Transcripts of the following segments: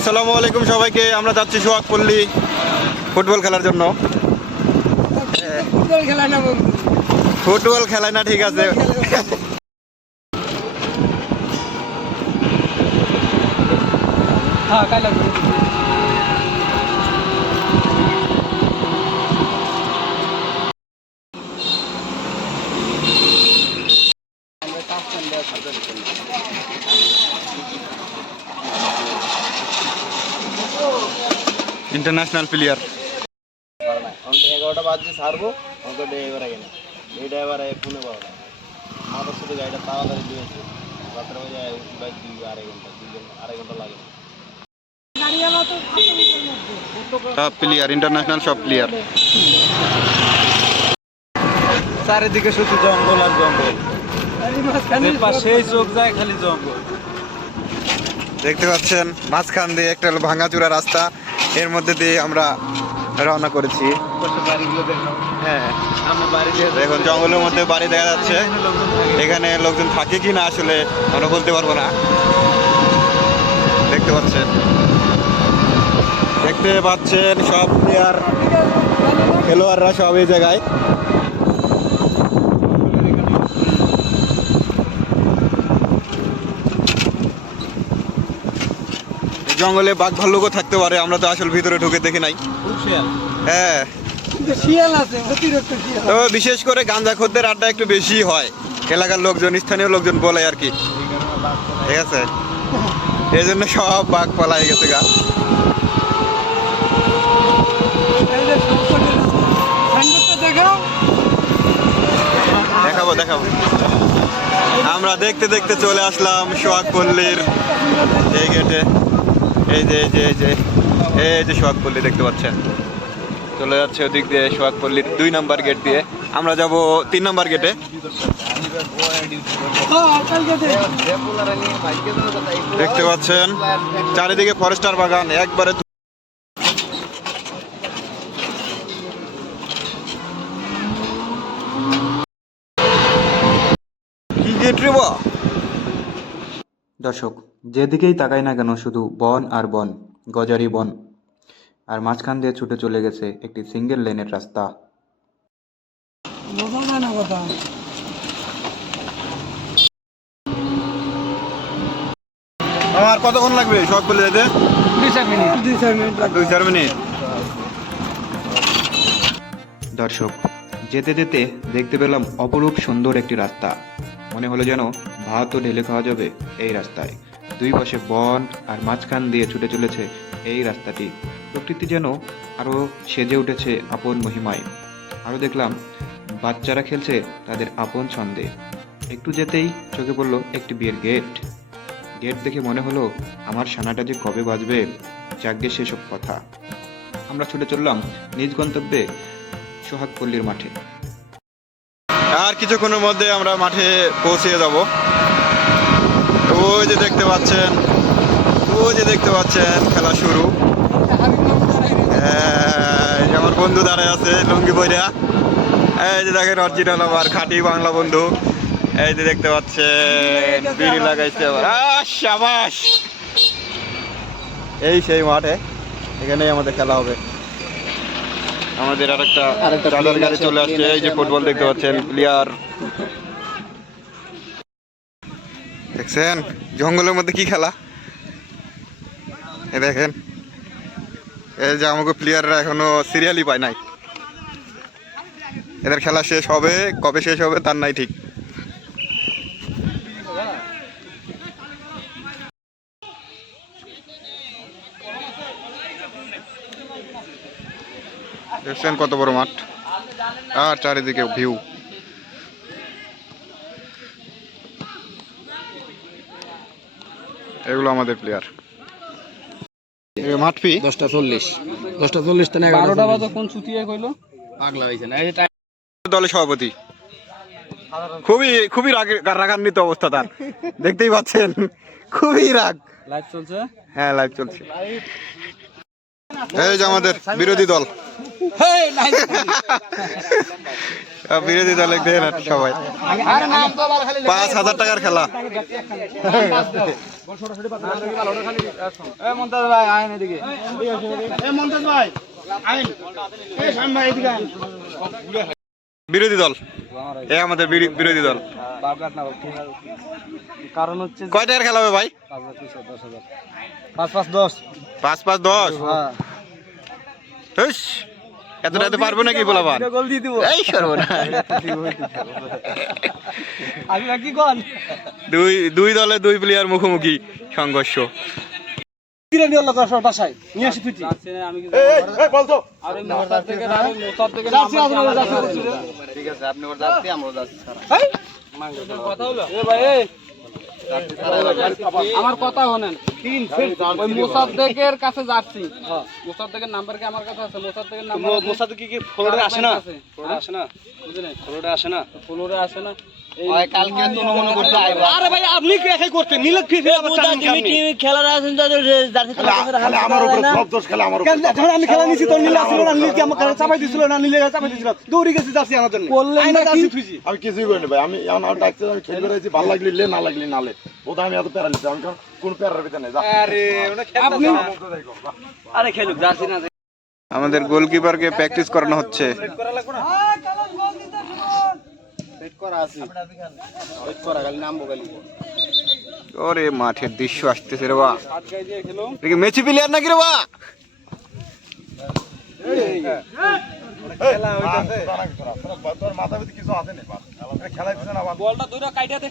আসসালামু আলাইকুম সবাইকে। আমরা যাচ্ছি সোহাগপল্লী ফুটবল খেলার জন্য। ফুটবল খেলা না বন্ধু, ফুটবল খেলায় না, ঠিক আছে। হ্যাঁ কাইলা ইন্টারন্যাশনাল প্লেয়ার। 11টা বাজে ছাড়বো, আমাকে ড্রাইভার আগে না, এই ড্রাইভার ফোনে বলো না আমাদের সাথে গাড়িটা তাড়াতাড়ি দিয়েছে। রাত্রে বাজে উঠি ভাই 2-2.5 ঘন্টা, 2-2.5 ঘন্টা লাগে। সব প্লেয়ার, ইন্টারন্যাশনাল সব প্লেয়ার। চারিদিকে শুধু জঙ্গল আর জঙ্গল, যে পাশেই চোখ যায় খালি জঙ্গল। দেখতে পাচ্ছেন মাঝখান দিয়ে একটা ভাঙাচুরা রাস্তা, এর মধ্যে দিয়ে আমরা রওনা করেছি। বাড়িগুলো দেখলাম, হ্যাঁ, আমরা বাড়ি দিয়ে দেখুন জঙ্গলের মধ্যে বাড়ি দেখা যাচ্ছে। এখানে লোকজন থাকে কি না আসলে আমরা বলতে পারবো না। দেখতে পাচ্ছেন সব প্লেয়ার, খেলোয়াড়রা সব এই জায়গায়। জঙ্গলে বাঘ ভাল্লুকও থাকতে পারে, আমরা তো আসলে ভিতরে ঢুকে দেখি নাই। খুব শেয়াল। হ্যাঁ, কিন্তু শিয়াল আছে, অতিরিক্ত শিয়াল। তবে বিশেষ করে গাঁজা খদ্দের আড্ডা একটু বেশি হয়, এলাকার লোকজন, স্থানীয় লোকজন বলে আর কি। ঠিক আছে, এই জন্য সব বাঘ পালাই গেছে গা। এই যে সাইনবোর্ডটা দেখাও। দেখাবো। আমরা দেখতে দেখতে চলে আসলাম সোহাগপল্লীর এই গেটে। এই যে সোহাগপল্লী দেখতে পাচ্ছেন, চলে যাচ্ছে ওদিক দিয়ে সোহাগপল্লীর 2 নম্বর গেট দিয়ে। আমরা যাব 3 নম্বর গেটে। দেখতে পাচ্ছেন চারিদিকে ফরেস্টার বাগান একবারে। কি গেট রে বা? দর্শক, যেদিকেই তাকাই না কেন শুধু বন আর বন, গজারি বন, আর মাঝখান দিয়ে ছুটে চলে গেছে একটি সিঙ্গেল লেনের রাস্তা। বোঝা যায় না কথা। আমার কতক্ষণ লাগবে সোহাগপল্লী যেতে? 2-4 মিনিট লাগবে। 2-4 মিনিট। দর্শক, যেতে যেতে দেখতে পেলাম অপরূপ সুন্দর একটি রাস্তা। মনে হলো যেন ভাতও ঢেলে খাওয়া যাবে এই রাস্তায়। 2 পাশে বন আর মাঝখান দিয়ে ছুটে চলেছে এই রাস্তাটি। প্রকৃতি যেন আরো সেজে উঠেছে আপন মহিমায়। আরো দেখলাম বাচ্চারা খেলছে তাদের আপন ছন্দে। একটু যেতেই চোখে পড়লো একটি বিয়ের গেট। গেট দেখে মনে হলো আমার সানাটা যে কবে বাজবে। যাগ্যে সেসব কথা। আমরা ছুটে চললাম নিজ গন্তব্যে সোহাগপল্লীর মাঠে। আর কিছুক্ষণের মধ্যে আমরা মাঠে পৌঁছে যাব। ওই যে দেখতে পাচ্ছেন খেলা শুরু। এই যে আমার বন্ধু দাঁড়ায় আছে লুঙ্গি পইরা। এই যে দেখেন অরিজিনাল আমার খাঁটি বাংলা বন্ধু। এই যে দেখতে পাচ্ছেন বিড়ি লাগাইছে আবার। শাবাশ! এই সেই মাঠে, এখানেই আমাদের খেলা হবে। আমাদের আরেকটা চাঁদার গাড়ি চলে আসছে। এই যে ফুটবল দেখতে পাচ্ছেন, প্লেয়ার দেখছেন জঙ্গলের মধ্যে কি খেলা। এই দেখেন, এই যে আমাকে প্লেয়াররা এখনো সিরিয়ালই পায় নাই। এদের খেলা শেষ হবে, কবে শেষ হবে তার নাই ঠিক। দেখছেন কত বড় মাঠ আর চারিদিকে ভিউ। এগুলো আমাদের প্লেয়ার। মাঠ ফি 10:40 টা 12টা বাজে কোন ছুটিয়ে কইলো? পাগলা হয়েছে না। দলের সভাপতি খুবই রাগান্বিত অবস্থা তার, দেখতেই পাচ্ছেন খুবই রাগ। লাইভ চলছে। হ্যাঁ, লাইভ চলছে। এই যে আমাদের বিরোধী দল, বিরোধী দলে দেখেন আর সবাই 5,000 টাকার খেলা। মমতাজ ভাই আইন এদিকে, মমতাজ ভাই আইন, শাম ভাই এদিকে আইন। বিরোধী দল, এ আমাদের বিরোধী দল। কারণ হচ্ছে কয় টাকার খেলা হবে ভাই? 5-5-10। 5-5-10। হ্যাঁ, এতটা এত পারবো নাকি বলাবান? গোল দিয়ে দিব। এই সর্বনাশ। আমি কি গোল? দুই দলে 2 প্লেয়ার মুখোমুখি সংঘর্ষ। কিরে নিয়ে আল্লাহ তোর বাসায় নিয়ে আসি তুই। আমি কি বল তো। আরে মোতার থেকে ঠিক আছে, আপনি ওর যাচ্ছি, আমরা যাচ্ছি সারা। এই কথা হলো এ ভাই, আমার কথা শোনেন, ওই মোসাদ্দেকের কাছে যাচ্ছি। মোসাদ্দেকের নাম্বার কি আমার কাছে আছে? মোসাদ্দেকের নাম্বার মোসাদ কি ফ্লোরে আসে না? ফ্লোরে আসে না? বুঝলেন? ফ্লোরে আসে না? ফ্লোরে আসে না। ওই কালকে তো মনে করতে আইবা। আরে ভাই আপনি কি একাই করতে নিলে কি আবার চান কি খেলার আছেন তাদের জার্সি আমার উপরে সব দোষ খেলা আমার উপরে। যখন আমি খেলা নিছি তো নিলে আসলো না, নিলে কি আমাকে চাপাই দিছিল না, নিলে চাপাই দিছিল, দৌড়ি গেছি জার্সি আনার জন্য। আইনা জার্সি থুইছি। আমি কিছুই করিনি ভাই, আমি এখন আর ডাকতে আমি খেলবে রয়েছি, ভালো লাগলি লে, না লাগলি না লে, ওটা আমি এত প্যারা লিছি, আমি কোন প্যারার ভিতরে নেই। আরে ওটা আপনি আরে খেলুক জার্সি না। আমাদের গোলকিপারকে প্র্যাকটিস করানো হচ্ছে। করা লাগবে না? সেট করা আছে, সেট করা খালি নামবো খালি। ওরে মাঠের দৃশ্য আসতেছে রে বা। হাত গায়ে দিয়ে খেলো। এটা কি মেসি প্লেয়ার নাকি রে বা? খেলা হইতাছে। তোর মাথা ভিতরে কিছু আছে না, খেলা দিছে না। বলটা দুইটা কাইটা দে।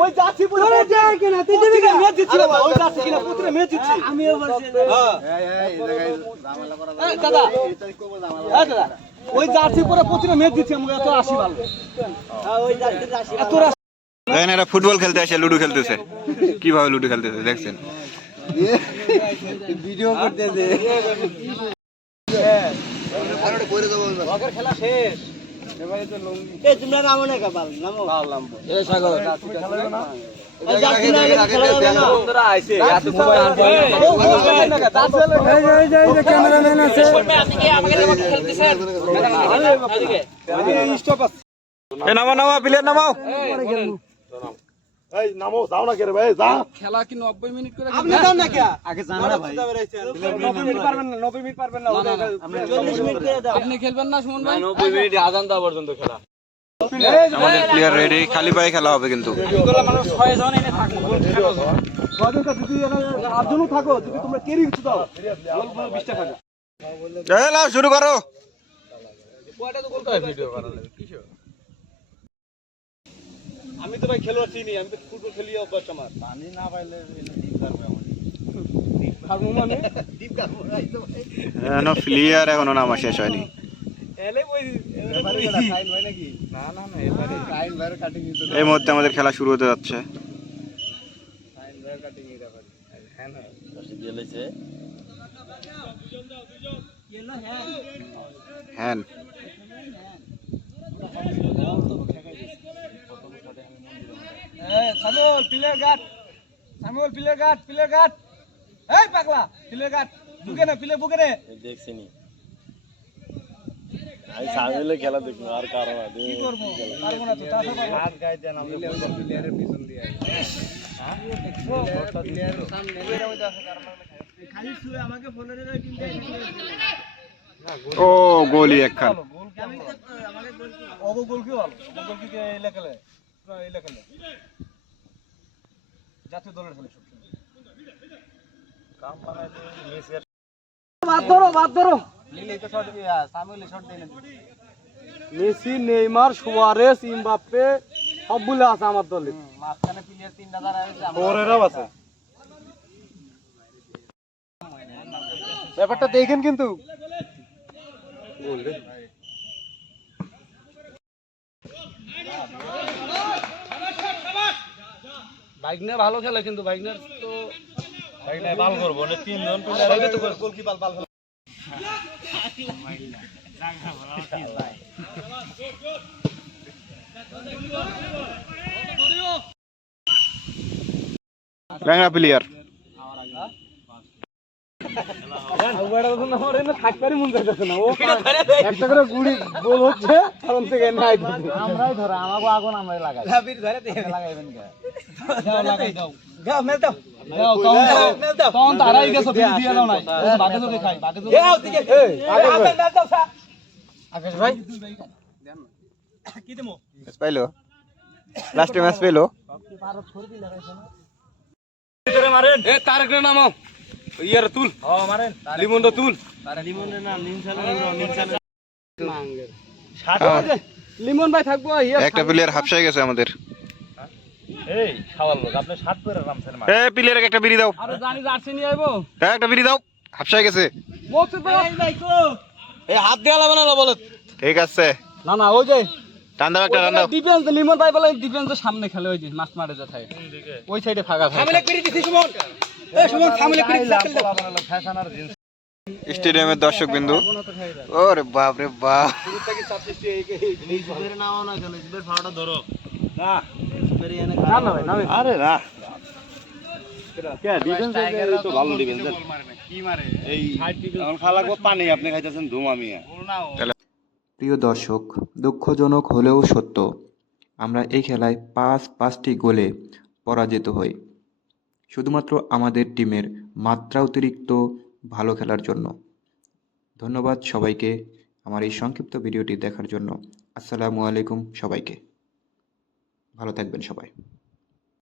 ওই জার্সি পুরো যায় কিনা তুই দিবি না? ম্যাচ জিতছিল ভাই, ওই জার্সি কিনা পুরো ম্যাচ জিতছি। আমিও বলছি হ্যাঁ এই জায়গায় ঝামেলা করা এই দাদা, এই তারিখ করব ঝামেলা। এই দাদা, ওই জার্সি পুরো প্রতিটা ম্যাচ জিতছি আমরা, এত আসি ভালো। ওই জার্সি জার্সি এত দেখেন এরা ফুটবল খেলতে আসে লুডো খেলতেছে। কিভাবে লুডো খেলতেছে দেখছেন? ভিডিও করতেছে। আর ওটা কইরে দেবো এবার। ওদের খেলা শেষ। এবারে তো লঙ্গি। এই তোমরা নামো না কাবাল নামো নামবো। এই সাগর এই জার্সি না খেলা হবে না বন্ধুরা আইছে, এত মোবাইল আনতে হয় না। এই যে ক্যামেরাম্যান আছে। স্টপ আছে। এ নামাও প্লেয়ার নামাও। এই নামো, যাও না কে রে ভাই, যা। খেলা কি 90 মিনিট করে? আপনি যাও না কে? আগে জানা না ভাই। 90 মিনিট পারবেন না, 90 মিনিট পারবেন না। 40 মিনিট করে দাও আপনি খেলবেন না সুমন ভাই? 90 মিনিট আজান দেওয়া পর্যন্ত খেলা। আমাদের প্লেয়ার রেডি, খালি পায়ে খেলা হবে কিন্তু। এগুলা মানুষ 6 জন এনে থাকবো। গজন কা যদি আটজনও থাকো, যদি তোমরা কেরি কিছু দাও, গোল 20 টাকা। এই লাও শুরু করো। কয়টা তো গোল করে ভিডিও বানালে কিসো? আমি তো ভাই খেলোয়াড় চিনি, আমি তো ফুটবল খেলি অভ্যাস আমার। পানি না পাইলে ডিপ করবে আমার। খাবো মানে ডিপ করব রাইতো ভাই। এখনো প্লেয়ার এখনো নামা শেষ হয়নি। এলে ওই এবারে এটা টাইম হয় নাকি? না না না এবারে টাইম বাইরে কাটিং দিতে। এই মুহূর্তে আমাদের খেলা শুরু হতে যাচ্ছে। টাইম বাইরে কাটিং এর ব্যাপার। হ্যাঁ না গেলেছে। হ্যাঁ সামুল player guard, সামুল player guard, player guard. এই পাগলা প্লেয়ার গার্ড, বুকে না প্লেয়ার বুকে রে। দেখছিনি আমি সামনে খেলা দেখবো আর কারণ আছে কি করব? পারবো না তো, চাষা পারবো। হাত গায়ে দেন আমরা প্লেয়ারের পিছন দিয়ে। হ্যাঁ প্লেয়ারের সামনে খালি শুয়ে আমাকে ফোনে রে ও গোলি একখান। গোল গোল কি হল? গোল কি এলাকালে? পুরো এলাকালে। জাতীয় দলের খেলে সব কাম বানাইতে মেসি। বাদ ধরো। লিলে তো শট দিয়া, সামুয়েল শট দেন। মেসি, নেইমার, সুয়ারেস, এমবাপ্পে সবগুলো আছে আমার দলে। মাঝখানে প্লেয়ার 3টা দাঁড়ায় আছে। ওরেরাও আছে। ব্যাপারটা দেখেন কিন্তু। গোল রে। বাইক নিয়ে ভালো খেলে কিন্তু বাইক নিয়ে তো বাইক নিয়ে ভালো করবো না। 3 জন প্লেয়ার তো গোলকিপার ভালো। ব্যাংরা প্লেয়ার। আগুয়াটা তো না মরে না থাকবারই মন চাইতেছে না ও একটা করে গুড়ি গোল হচ্ছে তখন থেকে নাই আমরাই ধরা আমাগো আগুন আমরাই লাগাই লাবির ধরে তে লাগাইবেন কে দাও লাগাই দাও দাও মেল দাও দাও তখন তারাই গেছে বিল দিয়ে দাও নাই বাগে জোরে খাই বাগে জোরে দাও দিকে আগে মেল দাও সা আকাশ ভাই কি দেমো পাইলো লাস্টে ম্যাচ পেলো এ তারেক রে নামো ইয়ার তুল মারেন লিমনটা তুল লিমনের নাম লিমন ভাই থাকবো একটা প্লেয়ার হাফসাই গেছে আমাদের। এই খাওয়ার লোক আপনি 7 করে নামছেন মা এ প্লেয়ারকে একটা বিড়ি দাও, আরে জানি জার্সি নিয়ে আইবো একটা বিড়ি দাও, হাফসাই গেছে। বলছে তো এই হাত দিয়ে লাগানো না বলত ঠিক আছে, না না ওই যে টান দাও একটা, টান দাও। ডিফেন্স লিমন ভাই বলে ডিফেন্সের সামনে খেলে ওই যে মাছ মারে যা থাকে ওই সাইডে ফাঁকা থাকে সামনে করে দিছি সুমন এই সুমন সামনে করে দিছি ফ্যাশনার জিন্স স্টেডিয়ামের দর্শক বিন্দু, ওরে বাপ রে বাপ, নিজেদের নাও না কেন নিজেদের ফাড়াটা ধরো না না ভাই নামে আরে না কে ডিফেন্স তো ভালো ডিফেন্স কি মারে এই এখন খাওয়া লাগবে পানি আপনি খাইতেছেন ধুম আমি প্রিয় দর্শক, দুঃখজনক হলেও সত্য, আমরা এই খেলায় 5টি গোলে পরাজিত হই, শুধুমাত্র আমাদের টিমের মাত্রা অতিরিক্ত ভালো খেলার জন্য। ধন্যবাদ সবাইকে আমার এই সংক্ষিপ্ত ভিডিওটি দেখার জন্য। আসসালামু আলাইকুম সবাইকে, ভালো থাকবেন সবাই।